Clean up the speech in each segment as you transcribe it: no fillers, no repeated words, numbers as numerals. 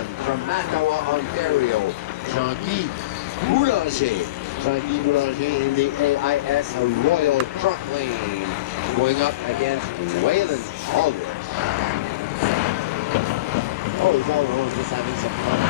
Tyson from Macinaw, Ontario. Jean-Guy Boulanger. Jean-Guy Boulanger in the AIS Royal Truck Lane. Going up against Waylon Aldrich. Oh, he's all alone, just having some fun.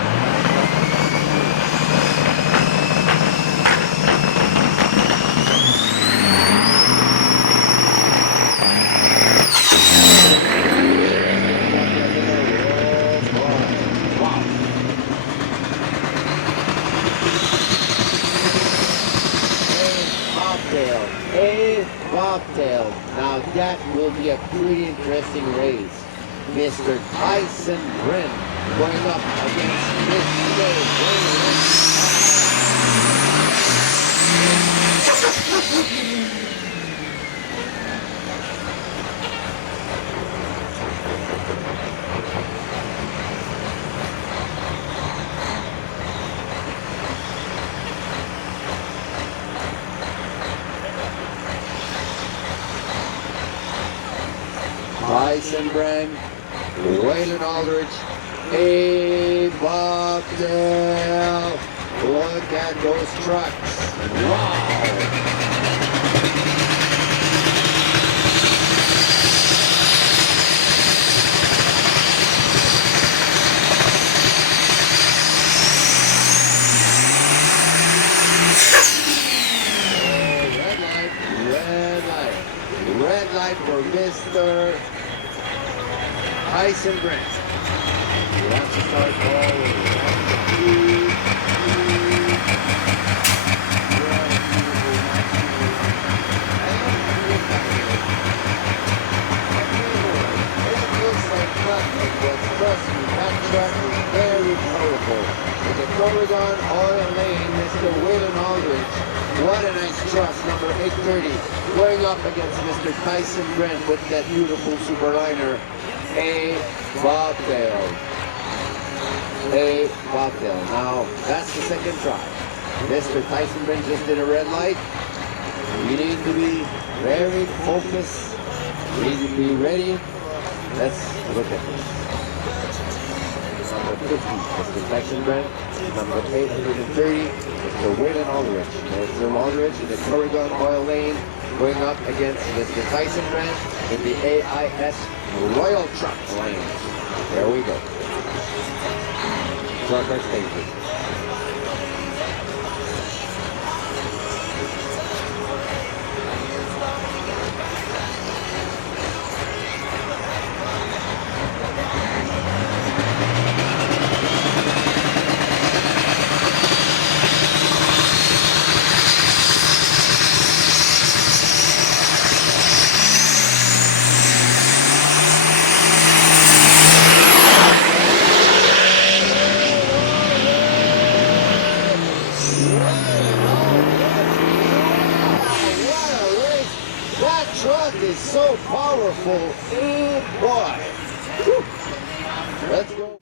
A bobtail. Now that will be a pretty interesting race. Mr. Tyson Brent going up against Tyson Brent, Waylon Aldrich, a bobtail. Look at those trucks. Wow. Red light for Mr. Tyson Brent. You have to start forward. Trust me, that truck is very powerful. With the Quebec-style Uphill, Mr. Waylon Aldrich. What a nice truck, number 830, going up against Mr. Tyson Brent with that beautiful superliner, a bobtail. A bobtail. Now, that's the second try. Mr. Tyson Brent just did a red light. You need to be very focused. You need to be ready. Let's look at this. Number 50, Mr. Tyson Brent. Number 830, Mr. Waylon Aldrich. Mr. Aldrich in the Corrigan Oil Lane going up against Mr. Tyson Brent in the AIS Royal Truck Lane. There we go. Trucker stages. That truck is so powerful. Oh boy. Whew. Let's go.